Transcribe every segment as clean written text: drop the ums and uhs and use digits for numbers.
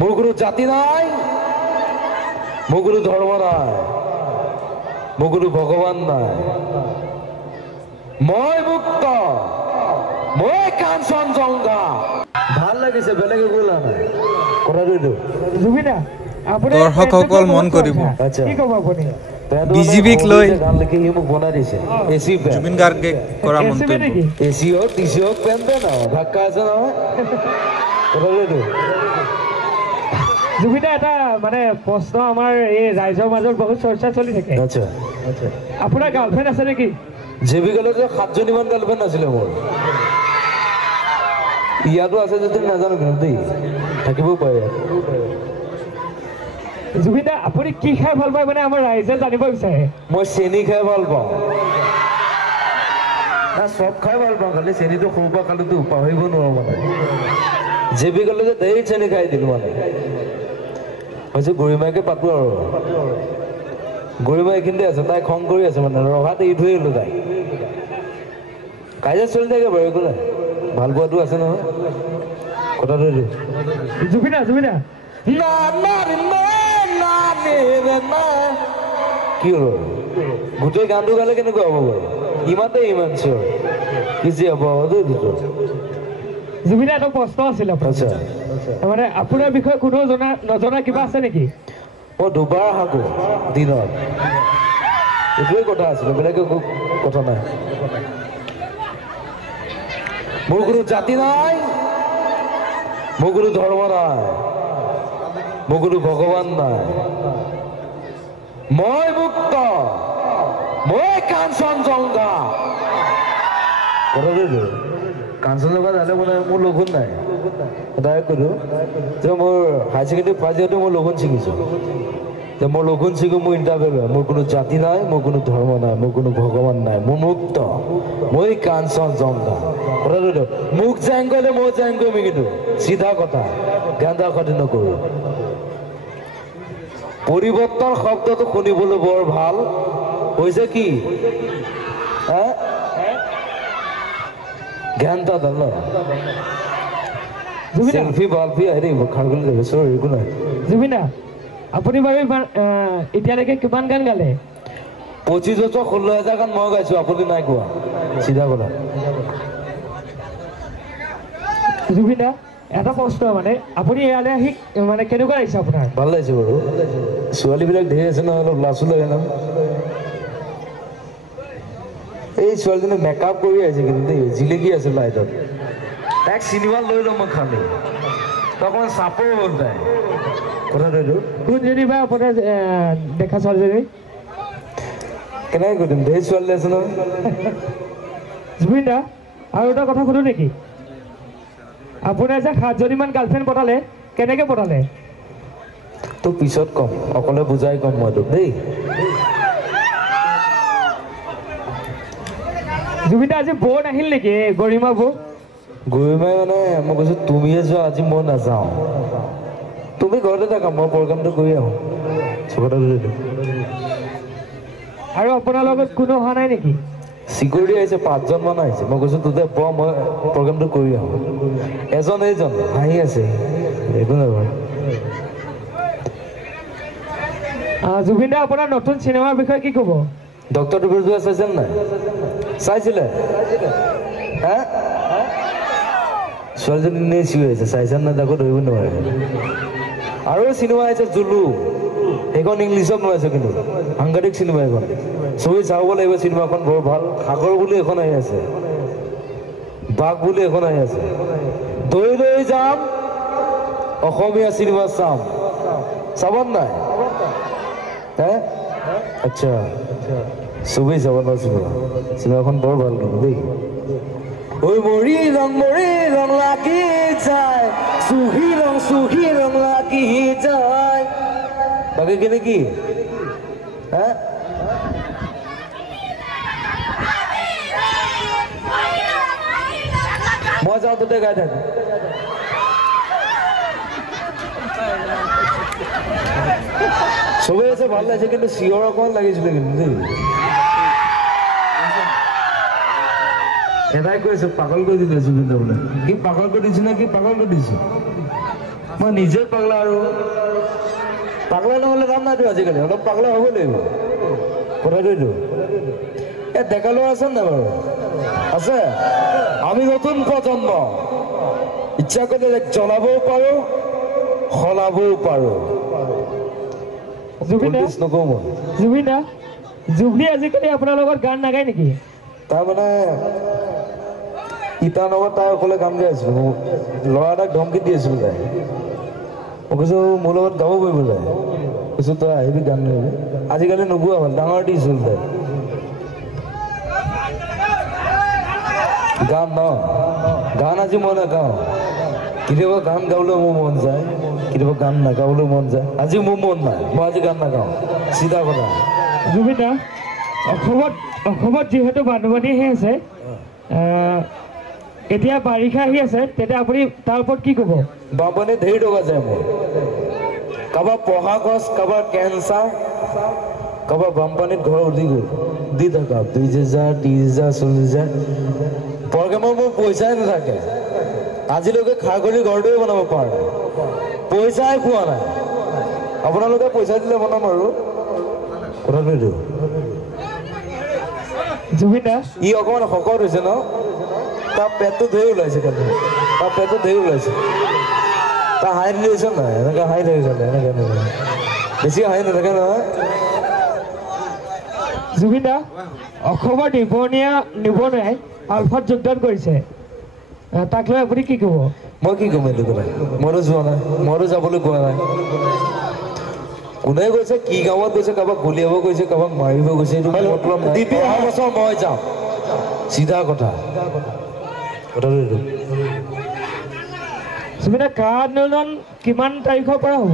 মোৰ কোনো জাতি নাই, মোৰ কোনো ধৰ্ম নাই, মোৰ কোনো ভগৱান নাই, মই মুক্ত, মই কাঞ্চনজংঘা। ভাল লাগিছে, বেলেগ একো নাই কথাটো। জুবিনা আপুনি দৰ্শকসকল মন কৰিব কি ক'ব আপুনি? বিজেপিক লৈ গান লিখি সি মোক বনাই দিছে। এচি জুবিন গাৰ্গে কৰা মন্তব্য এচি হওক টিচি হওক পেণ্ট পেণ্ট আৰু ধাক্কা আছে নহয় কথাটো। জুবিনা এটা মানে প্ৰশ্ন আমাৰ এই ৰাইজৰ মাজত বহুত চৰ্চা চলি থাকে। আচ্ছা আপোনাৰ গাৰ্লফ্ৰেণ্ড আছে নেকি? জেবি গ'লে যে 7জনীমান গাৰ্লফ্ৰেণ্ড আছিলে মোৰ। ইয়াতো আছে যদি নাজানো কিন্তু দেই, থাকিবও পাৰে। জুবিনা আপুনি কি খাই ভাল পায় মানে আমাৰ ৰাইজে জানিব বিচাৰে? মই চেনি খাই ভাল পাওঁ, না চব খাই ভাল পাওঁ, খালি চেনিটো সৰুৰ পৰা খালোতো পাহৰিব নোৱাৰো মানে। জেবি গ'লে যে ধেৰ চেনি খাই দিলো মানে। হৈছে গৰিমাকে পাতো আৰু গৰিমা এইখিনিতে আছে, তাই খং কৰি আছে মানে ৰহাত এৰি থৈ আহিলো তাই। কাজিয়া চলি থাকে বাৰু, একো নাই, ভাল পোৱাটো আছে নহয় কথাটো। জুবিনা জুবিনা কি হ'ল গোটেই গানটো গালে কেনেকুৱা হ'ব বাৰু? ইমানতে ইমান চিয়ৰ ইজি হ'ব। জুবিনা এটা প্ৰশ্ন আছিল আচ্ছা, মানে আপোনাৰ বিষয়ে কোনো নজনা কিবা আছে নেকি? মই দুবাৰ হাগো দিনত, এইটোৱে কথা আছিলে, বেলেগ একো কথা নাই। মোৰ কোনো জাতি নাই, মোৰ কোনো ধৰ্ম নাই, মোৰ কোনো ভগৱান নাই, মই মুক্ত, মই কাঞ্চনজংঘা কথাটো। কাঞ্চনজংঘা জানে মানে মোৰ লঘোণ নাই, ডাইৰেক্ট ক'লো যে মোৰ হায়াৰ ছেকেণ্ডেৰী ফাৰ্ষ্ট ইয়াৰতে মই লঘোণ ছিঙিছোঁ। যে মই লঘোণ ছিঙো, মোৰ ইণ্টাৰভিউ লয়। মোৰ কোনো জাতি নাই, মোৰ কোনো ধৰ্ম নাই, মোৰ কোনো ভগৱান নাই, মোৰ মুক্ত, মই কাঞ্চনজংঘা কথাটো। মোক জেং কৰিলে মই জেং কৰিম, কিন্তু চিধা কথা, গান্দা খাতি নকৰোঁ। পৰিৱৰ্তন শব্দটো শুনিবলৈ বৰ ভাল হৈছে কি জ্ঞানটা জানো সেলফি বাল্ফি আহি খাবলৈ যাব চৰ একো নাই। জুবিনা আপুনি বাৰু এতিয়ালৈকে কিমান গান গালে? 25,000 16,000 গান মই গাইছো, আপুনি নাই কোৱা, চিধা কথা। জুবিনা এটা প্ৰশ্ন, মানে আপুনি ইয়ালৈ আহি মানে কেনেকুৱা লাগিছে আপোনাৰ? ভাল লাগিছে বাৰু, ছোৱালীবিলাক ধেৰ আছে নহয়, অলপ লাচো লাগে ন। এই ছোৱালীজনী মেকআপ কৰি আহিছে কিন্তু দেই, জিলিকি আছে লাইটত। তাইক চিনেমা লৈ লওঁ মই খালি, অকণমান চাপৰ হ'ল তাই কথাটো। কোনজনী বা আপোনাৰ দেখা ছোৱালীজনী? কেনেকৈ কৈ দিম, ধেৰ ছোৱালী আছে নহয়। জুবিনা আৰু এটা কথা সুধো নেকি? আপোনাৰ যে 7জনীমান গাৰ্লফ্ৰেণ্ড পতালে, কেনেকৈ পতালে? তোক পিছত ক'ম, অকলে বুজাই ক'ম মই তোক দেই। জুবিনা আজি বৌ নাহিল নেকি, গৰিমা বৌ? গৰিমাই মানে মই কৈছো তুমিয়ে যোৱা, আজি মই নাযাওঁ, তুমি ঘৰতে থাকা, মই প্ৰগ্ৰামটো কৰি আহোঁ। আৰু আপোনাৰ লগত কোনো অহা নাই নেকি? চিকিউৰিটি আহিছে, 5জন মান আহিছে। মই কৈছো তোতে ব, মই প্ৰগ্ৰামটো কৰি আহোঁ। এজন এইজন হাঁহি আছে, একো নাই বাৰু। জুবিন দা আপোনাৰ নতুন চিনেমাৰ বিষয়ে কি ক'ব? ডক্টৰ ডিব্ৰুগড় চাইছে নাই? চাইছিলে? হা ছোৱালীজনী নে চিঞৰি আছে, চাইছে নাই তাকো ধৰিব নোৱাৰে। আৰু চিনেমা আহিছে জুলু, সেইখন ইংলিছত বনাইছে কিন্তু সাংঘাতিক চিনেমা এখন, চবেই চাব লাগিব চিনেমাখন, বৰ ভাল। সাগৰ বুলি এখন আহি আছে, বাঘ বুলি এখন আহি আছে। দৈ লৈ যাম, অসমীয়া চিনেমা চাম, চাব নাই? হে আচ্ছা, চবেই চাব ন চিনেমা, চিনেমাখন বৰ ভাল কিন্তু দেই। ঐ মৰি ৰং লাগি যায়, চুহি ৰং লাগি যায়। বাকী কেনে কি হা? মই যাওঁ তোতে গাই থাক। চবেই আছে, ভাল লাগিছে, কিন্তু চিঞৰ অকমান লাগিছিলে কিন্তু দেই। এটাই কৈছো পাগল কৰি দিলে জুবিন দা বোলে। কি পাগল কৰি দিছো নে কি পাগল কৰি দিছো? মই নিজে পাগলা আৰু পাগলা নহ'লে কাম নাইতো আজিকালি অলপ পাগলা হ'ব লাগিব কথাটো এইটো এই ডেকা ল'ৰা আছে নাই বাৰু আছে আমি নতুন প্ৰজন্ম ইচ্ছা কৰিলে জ্বলাবও পাৰোঁ সলাবও পাৰোঁ নকওঁ মই জুবিন দা জুবলি আজিকালি আপোনাৰ লগত গান নাগায় নেকি তাৰমানে ইটানগৰত তাই অকলে গান গাই আছিলোঁ ল'ৰা এটাক ধমকি দি আছিলোঁ তাই মই কৈছোঁ মোৰ লগত গাব পাৰিব তাই কৈছোঁ তই আহিবি গান গাবি আজিকালি নোগোৱা হ'ল ডাঙৰ দিছিল তাই গান ন গান আজি মই নাগাওঁ কেতিয়াবা গান গাবলৈ মোৰ মন যায় কেতিয়াবা গান নাগাবলৈ মন যায় আজি মোৰ মন নাই মই আজি গান নাগাওঁ চিধা কথা জুবিন দা অসমত যিহেতু বানপানী আহি আছে এতিয়া বাৰিষা আহি আছে তেতিয়া আপুনি তাৰ ওপৰত কি ক'ব বানপানী ধেৰ টকা যায় মোৰ কাৰোবাৰ পঢ়া খৰচ কাৰোবাৰ কেঞ্চাৰ কাৰোবাৰ বানপানীত ঘৰ উঠি গ'ল দি থকা 20,000 30,000 40,000 প্ৰগ্ৰেমৰ মোৰ পইচাই নাথাকে আজিলৈকে খাৰ কৰি ঘৰটোৱে বনাব পৰা নাই পইচাই পোৱা নাই আপোনালোকে পইচা দিলে বনাম আৰু কথাটো এইটো জুবিন দা ই অকণমান শকত হৈছে ন তাৰ পেটটো ধেৰ ওলাইছে কিন্তু তাৰ পেটটো ধেৰ ওলাইছে তাৰ হাই লৈছে নাই এনেকৈ হাই থাকিছে এনেকৈ বেছি হাই নাথাকে নহয় জুবিন দা অসমৰ নিবনুৱাই আলফাত যোগদান কৰিছে তাক লৈ আপুনি কি ক'ব মই কি ক'ম এইটো কথা মইতো যোৱা নাই মইতো যাবলৈ কোৱা নাই কোনে গৈছে কি গাঁৱত গৈছে কাৰোবাক গুলিয়াব গৈছে কাৰোবাক মাৰিব গৈছে এইটো মতলব নাই অহা বছৰ মই যাম চিধা কথা কথাটো এইটো জুবিন দা কা আন্দোলন কিমান তাৰিখৰ পৰা হ'ব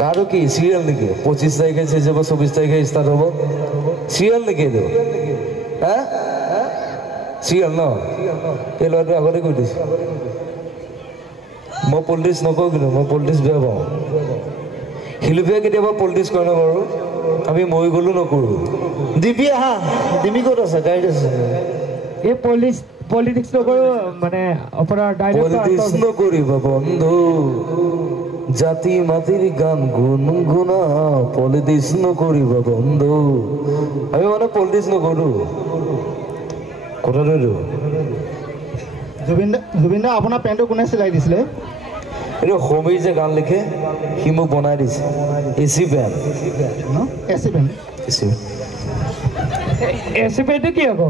কাৰো কি চিৰিয়েল নেকি 25 তাৰিখে শেষ হ'ব 24 তাৰিখে ষ্টাৰ্ট হ'ব চিৰিয়েল নেকি এইটো হা চিৰিয়েল ন এই ল'ৰাটোৱে আগতে কৈ দিছে মই পলিটিক্স নকৰোঁ কিন্তু মই পলিটিক্স বেয়া পাওঁ শিল্পীয়ে কেতিয়াবা পলিটিক্স কৰে ন বাৰু আমি মৰি গ'লো নকৰোঁ দিবি আহা ডিমি ক'ত আছে গাড়ীত আছে এই পলিটিক্স নকৰোঁ মানে আপোনাৰ পলিটিক্স নকৰিবা বন্ধু জাতি মাতিৰ গান গুণগুণা পলিটিক্স নকৰিবা বন্ধু আমি মানে পলিটিক্স নকৰোঁ কথাটো এইটো জুবিন দা আপোনাৰ পেণ্টটো কোনে চিলাই দিছিলে এইটো সমীৰ যে গান লিখে সি মোক বনাই দিছে এচি পেণ্ট এচি পেণ্টটো কি হ'ব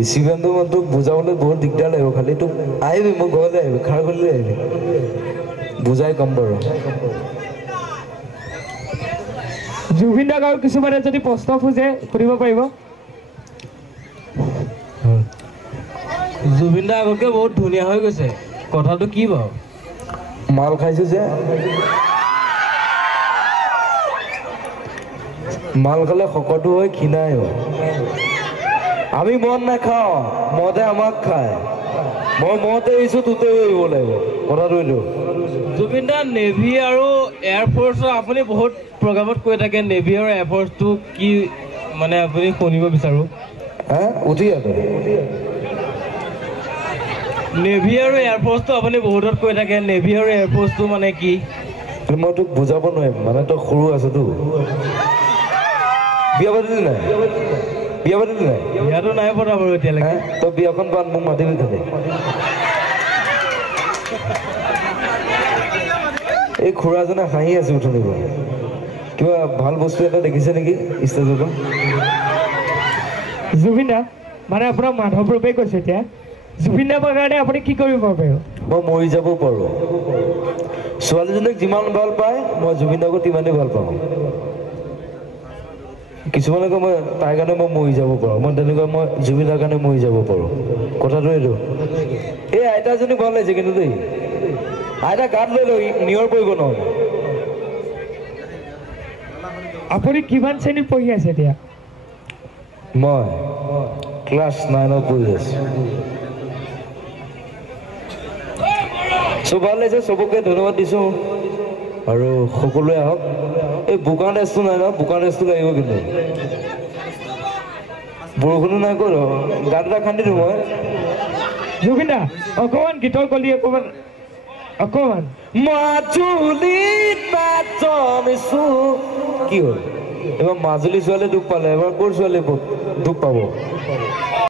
এচি পেণ্টটো মই তোক বুজাবলৈ বহুত দিগদাৰ লাগিব খালি তোক আহিবি মোৰ ঘৰলৈ আহিবি খাৰ ঘৰলৈ আহিবি বুজাই ক'ম বাৰু জুবিন দাক আৰু কিছুমানে যদি প্ৰশ্ন খোজে সুধিব পাৰিব জুবিন দা আগতকৈ বহুত ধুনীয়া হৈ গৈছে কথাটো কি বাৰু মাল খাইছোঁ যে মাল খালে শকতো হয় ক্ষীণাই হয় আমি মদ নাখাওঁ মদে আমাক খায় মই মদ এৰিছোঁ তোতে এৰিব লাগিব কথাটো এইটো জুবিন দা নেভি আৰু এয়াৰফ'ৰ্চৰ আপুনি বহুত প্ৰগ্ৰামত কৈ থাকে নেভি আৰু এয়াৰফ'ৰ্চটো কি মানে আপুনি শুনিব বিচাৰোঁ হা উঠি আছে নেভি আৰু এয়াৰফ'ৰ্চটো আপুনি বহুতত কৈ থাকে নেভি আৰু এয়াৰফ'ৰ্চটো মানে কি মই তোক বুজাব নোৱাৰিম মানে তই সৰু আছতো বিয়া পাতিলি নাই ইয়াতো নাই পতা বাৰু এতিয়ালৈকে তই বিয়াখন পাত মোক মাতিবি খালি এই খুৰাজনে হাঁহি আছে উঠনি পৰা কিবা ভাল বস্তু এটা দেখিছে নেকি ষ্টেজৰ পৰা জুবিন দা মানে আপোনাৰ মাধৱ ৰূপে কৈছে এতিয়া জুবিন দাৰ কাৰণে আপুনি কি কৰিব পাৰিব মই মৰি যাব পাৰোঁ ছোৱালীজনীক যিমান ভাল পায় মই জুবিন দাকো তিমানেই ভাল পাওঁ কিছুমানে কয় মই তাইৰ কাৰণে মই মৰি যাব পাৰোঁ মই তেনেকুৱা মই জুবিন দাৰ কাৰণে মৰি যাব পাৰোঁ কথাটো এইটো এই আইতাজনী ভাল লাগিছে কিন্তু দেই আইতা গাত লৈ লৈ নিয়ৰ পৰিব নহ'লে আপুনি কিমান শ্ৰেণীত পঢ়ি আছে এতিয়া মই ক্লাছ 9 পঢ়ি আছোঁ চব ভাল লাগিছে চবকে ধন্যবাদ দিছোঁ আৰু সকলোৱে আহক এই বোকা ড্ৰেছটো নাই ন বোকা ড্ৰেছটো লাগিব কিন্তু বৰষুণো নাই কৰ গাত এটা খান্দি দিওঁ মই জুবিন দা অকণমান গীতৰ কলি অকণমান অকমান মাজুলীত নাট জমিছো কি হ'ল এবাৰ মাজুলী ছোৱালী দুখ পালে এবাৰ ক'ৰ ছোৱালী দুখ পাব